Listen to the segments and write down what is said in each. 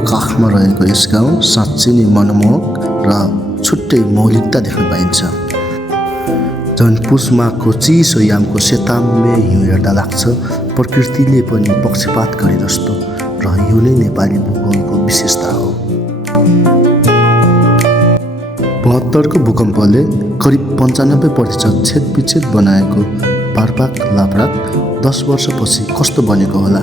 नदीको काखमा रहेको यस गाउँ साँच्चै नै मनमोहक र छुट्टै मौलिकता देख्न पाइन्छ। झन् पुसमाको चिसो यामको सेताम्य हिउँ हेर्दा लाग्छ प्रकृतिले पनि पक्षपात गरे जस्तो, र यो नै नेपाली भूगोलको विशेषता हो। 72को भूकम्पले करिब 95% छेदविच्छेद बनाएको पारपाक लाप्राक 10 वर्षपछि कस्तो बनेको होला?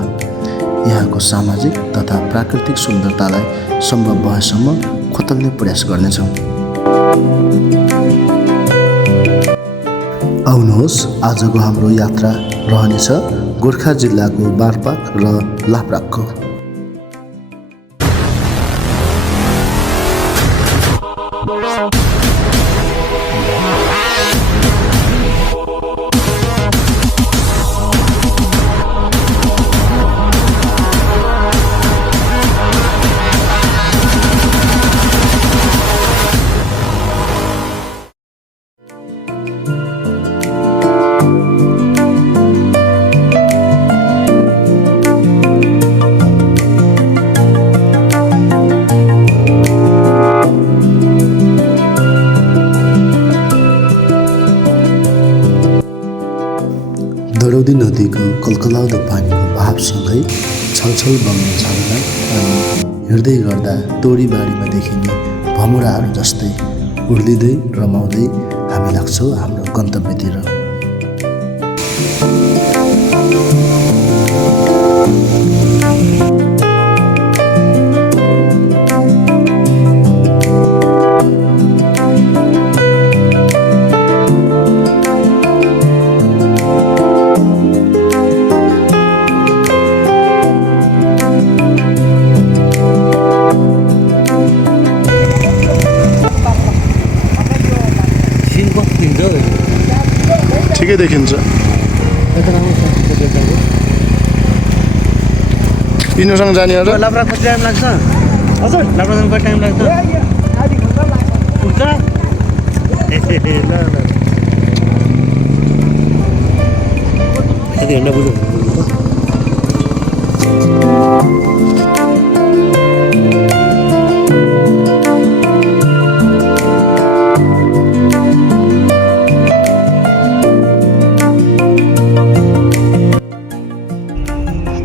यहाँको सामाजिक तथा प्राकृतिक सुन्दरतालाई सम्भव भएसम्म खोतल्ने प्रयास गर्नेछौँ। आउनुहोस्, आजको हाम्रो यात्रा रहनेछ गोर्खा जिल्लाको बारपाक र लाप्राकको। दरौदी नदीको कलकलाउँदो पानीको भावसँगै छलछल बग्ने झरना अनि हिँड्दै गर्दा तोरीबारीमा देखिने भमराहरू जस्तै उर्लिँदै रमाउँदै हामी लाग्छौँ हाम्रो गन्तव्यतिर। ठिकै देखिन्छ। यिनीहरूसँग जाने हो र? लाप्राकमा टाइम लाग्छ हजुर, लाप्राकमा टाइम लाग्छ।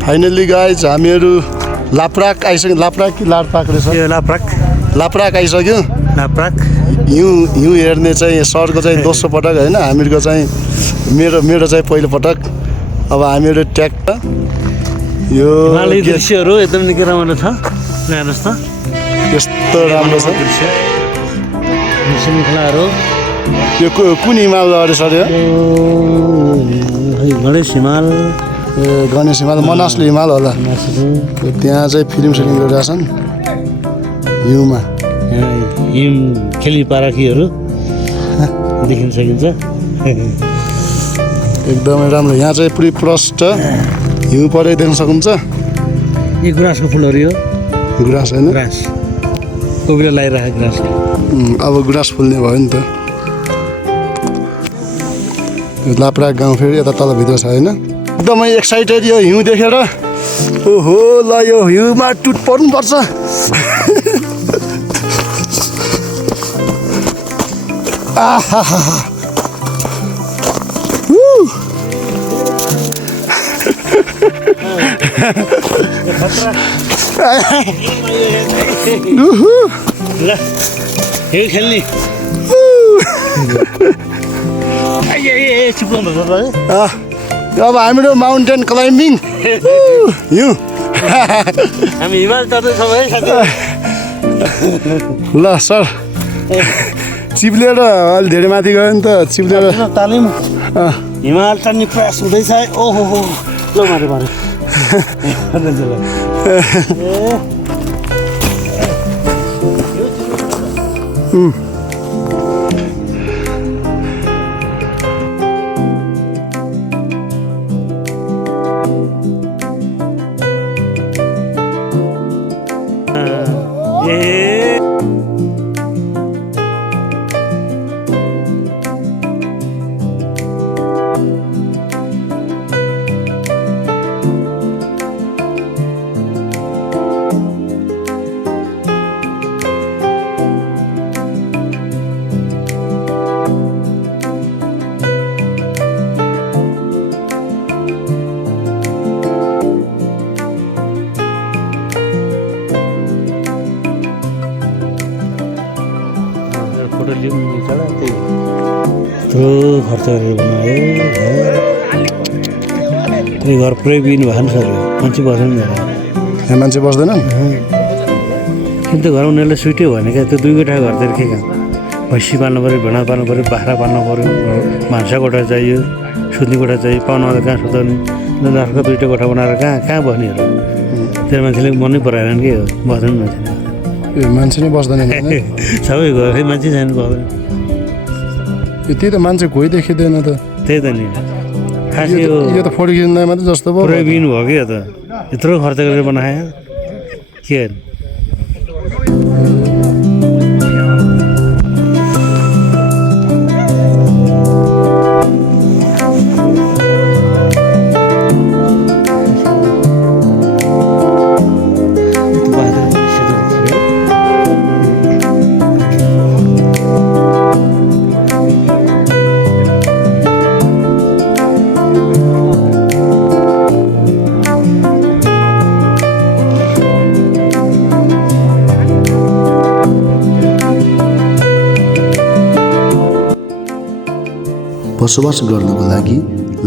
फाइनली गाइज हामीहरू लाप्राक आइसक्यो। लाप्राक कि लाप्राक रहेछ? यो लाप्राक। लाप्राक आइसक्यो। लाप्राक हिउँ हेर्ने चाहिँ सरको चाहिँ दोस्रो पटक होइन, हामीहरूको चाहिँ मेरो चाहिँ पहिलो पटक। अब हामीहरू ट्याक्क यो दृश्यहरू एकदम निकै रमाइलो छ। हेर्नुहोस् त यस्तो राम्रो छ दृश्य। श्रृङ्खलाहरू यो कुन हिमाल अरे सर? यो गणेश हिमाल। गणेश हिमाल, मनासलु हिमाल होला। त्यहाँ चाहिँ फिल्म सुटिङ गरिरहेछन् हिउँमा। हिम खेली पाराखीहरू देखिन सकिन्छ। एकदमै राम्रो। यहाँ चाहिँ पुरै प्रष्ट हिउँ परेको देख्न सक्नुहुन्छ। यी गुराँसको फुलहरू यो गुराँस होइन? गुराँस कोपिला लगाइरहेको गुराँस। अब गुराँस फुल्ने भयो नि त। लाप्राक गाउँ फेरि यता तलभित्र छ होइन? एकदमै एक्साइटेड यो हिउँ देखेर। ओहो ल, यो हिउँमा टुट पर्नुपर्छ। खेल्ने अब हामीहरू माउन्टेन क्लाइम्बिङ हिउँ हामी हिमाल चढ्दैछौँ है साथी। ल सर, चिप्लेर अलि धेरै माथि गयो नि त। चिप्लेर तालिम हिमाल चढ्ने प्रयास हुँदैछ है। ओहो हो, ल मारे मारे। यत्रो खर्च गरेर बनायो त्यही घर पुरै बिनु भएको नि सर मान्छे बस्दैन नि घर यहाँ मान्छे बस्दैनन् किन त घर उनीहरूलाई सुइट्यो भने क्या त्यो 2 कोठा घर चाहिँ के काम भैँसी पाल्नु पऱ्यो भेडा पाल्नु पऱ्यो बाख्रा पाल्नु पऱ्यो भान्सा कोठा चाहियो सुत्ने कोठा चाहियो पाहुना कहाँ सुताउने अर्को 2टा कोठा बनाएर कहाँ बस्नेहरू त्यो मान्छेले मनै पराएन के हो बस्दैन मान्छे ए मान्छे नै बस्दैन सबै घर मान्छे छैन बस्दैन त्यही त मान्छे कोही देखिँदैन त त्यही त नि खास यो त फोटो खिच्दा मात्रै जस्तो भयो पुरै बिनु भयो कि यो त यत्रो खर्च गरेर बनायो के बसोबास गर्नको लागि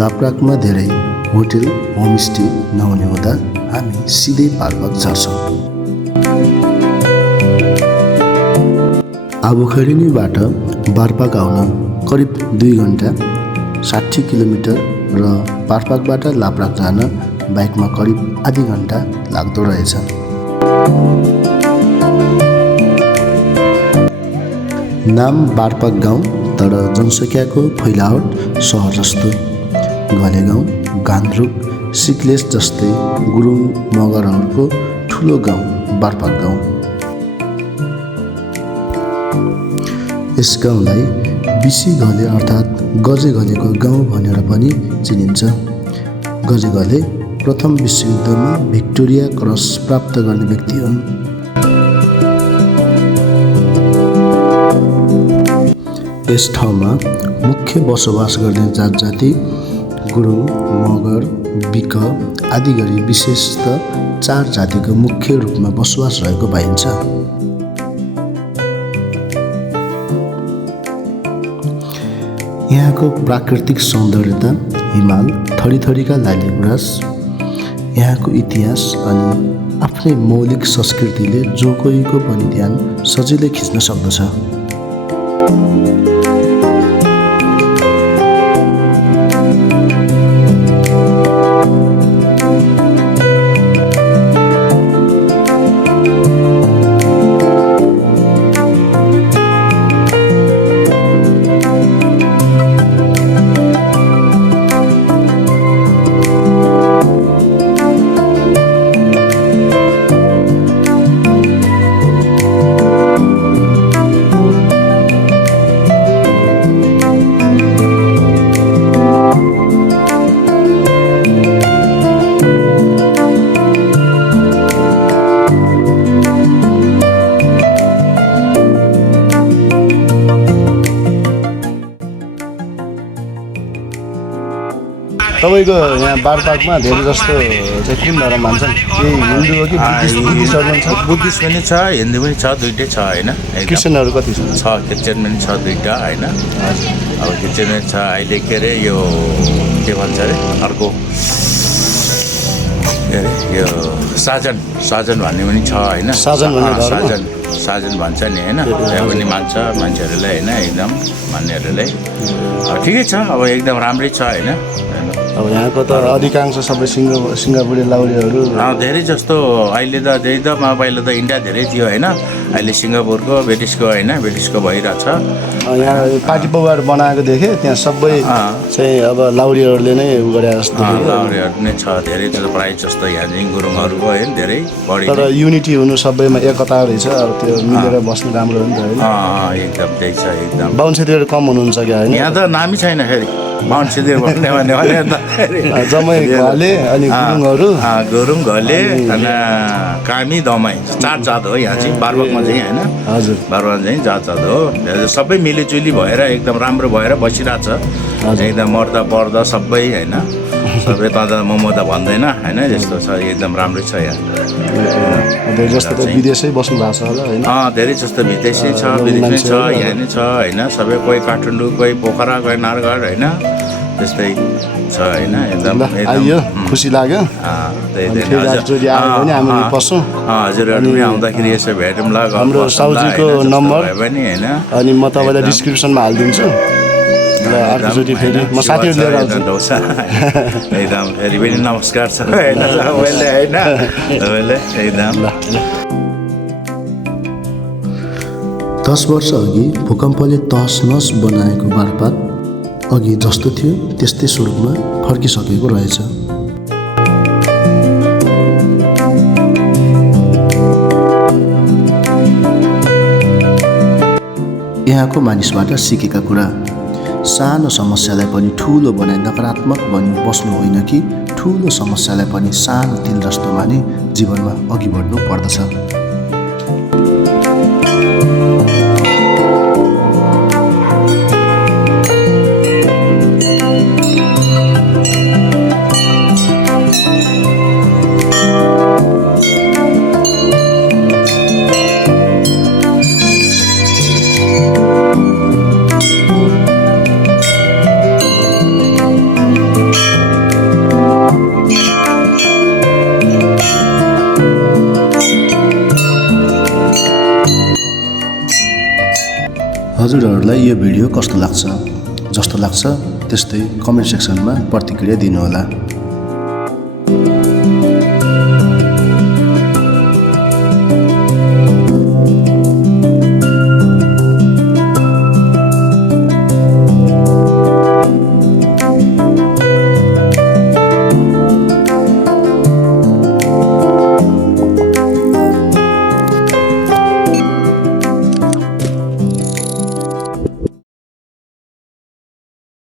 लाप्राकमा धेरै होटल होमस्टे नहुने हुँदा हामी सिधै पार्क झर्छौँ। आबुखैरेनीबाट बारपाक आउन करिब 2 घन्टा 60 किलोमिटर र पारपाकबाट लाप्राक जान बाइकमा करिब आधी घन्टा लाग्दो रहेछ। नाम बारपाक गाउँ तर जनसङ्ख्याको फैलावट सहर जस्तो घलेगाउँ गान्द्रुक सिक्लेस जस्तै गुरुङ मगरहरूको ठुलो गाउँ बारपाक गाउँ। यस गाउँलाई बिसी घले अर्थात् गजे घलेको गाउँ भनेर पनि चिनिन्छ। गजे घले प्रथम विश्वयुद्धमा भिक्टोरिया क्रस प्राप्त गर्ने व्यक्ति हुन्। यस ठाउँमा मुख्य बसोबास गर्ने जात जाति गुरुङ मगर बिक आदि गरी विशेषतः 4 जातिको मुख्य रूपमा बसोबास रहेको पाइन्छ। यहाँको प्राकृतिक सौन्दर्यता हिमाल थरीथरीका लालीगुँरास यहाँको इतिहास अनि आफ्नै मौलिक संस्कृतिले जो कोहीको पनि ध्यान सजिलै खिच्न सक्दछ। तपाईँको यहाँ बारपाकमा धेरै जस्तो चाहिँ कुन धर्म मान्छन् यही हिन्दू हो कि बुद्धिस्टहरू छ? बुद्धिस्ट पनि छ हिन्दू पनि छ दुइटै छ होइन क्रिस्चियनहरू कति छ? क्रिस्चियन पनि छ 2टा होइन अब क्रिस्चियन पनि छ अहिले के अरे यो के भन्छ अरे अर्को के अरे यो साजन भन्ने पनि छ होइन साजन भन्छ नि होइन त्यहाँ पनि मान्छ मान्छेहरूलाई होइन एकदम मान्नेहरूलाई ठिकै छ अब एकदम राम्रै छ होइन। अब यहाँको त अधिकांश सबै सिङ्गापुरी लाउरीहरू धेरै जस्तो अहिले त पहिला त इन्डिया धेरै थियो होइन अहिले सिङ्गापुरको ब्रिटिसको भइरहेछ। यहाँ पार्टी पौवार बनाएको देखेँ त्यहाँ सबै चाहिँ अब लाउरीहरूले नै उ गरे जस्तो लाउरीहरू नै छ धेरै प्रायः जस्तो यहाँ चाहिँ गुरुङहरूको होइन धेरै बढी तर युनिटी हुनु सबैमा एकता रहेछ अब त्यो मिलेर बस्नु राम्रो हो नि त होइन एकदम त्यही छ एकदम। बाहुन छेत्रीहरू कम हुनुहुन्छ क्या होइन? यहाँ त नामै छैन फेरि बाहुन छेत्री भन्ने जम्मै घले अनि गुरुङ घले अनि कामी दमाई 4 जात हो यहाँ चाहिँ बारपाकमा चाहिँ होइन। हजुर बारपाकमा चाहिँ जात हो सबै मिलिजुली भएर एकदम राम्रो भएर बसिरहेछ एकदम मर्दा पर्दा सबै होइन सबै त मोमो त भन्दैन होइन त्यस्तो छ एकदम राम्रै छ यहाँ धेरै जस्तो त विदेशै बस्नु भएको छ होला होइन धेरै जस्तो विदेशै छ विदेशमै छ यहाँ नै छ होइन सबै कोही काठमाडौँ कोही पोखरा कोही नारगढ होइन त्यस्तै छ होइन एकदम आइयो खुसी लाग्यो एकचोटि आयो भने हामी पस्छौँ हजुरहरू पनि आउँदाखेरि यसो भेटौँला हाम्रो साउजीको नम्बर पनि होइन अनि म तपाईँलाई डिस्क्रिप्सनमा हालिदिन्छु ल अर्कोचोटि फेरि म साथीहरू लिएर आउँछु एकदम फेरि पनि नमस्कार छ होइन सबैले होइन सबैले एकदम 10 वर्ष अघि भूकम्पले तहस नहस बनाएको बारपात अघि जस्तो थियो त्यस्तै स्वरूपमा फर्किसकेको रहेछ। यहाँको मानिसबाट सिकेका कुरा सानो समस्यालाई पनि ठुलो बनाई नकारात्मक बनी बस्नु होइन कि ठुलो समस्यालाई पनि सानो तिल जस्तो मानि जीवनमा अघि बढ्नु पर्दछ। हजुरहरूलाई यो भिडियो कस्तो लाग्छ? जस्तो लाग्छ त्यस्तै कमेन्ट सेक्सनमा प्रतिक्रिया दिनुहोला।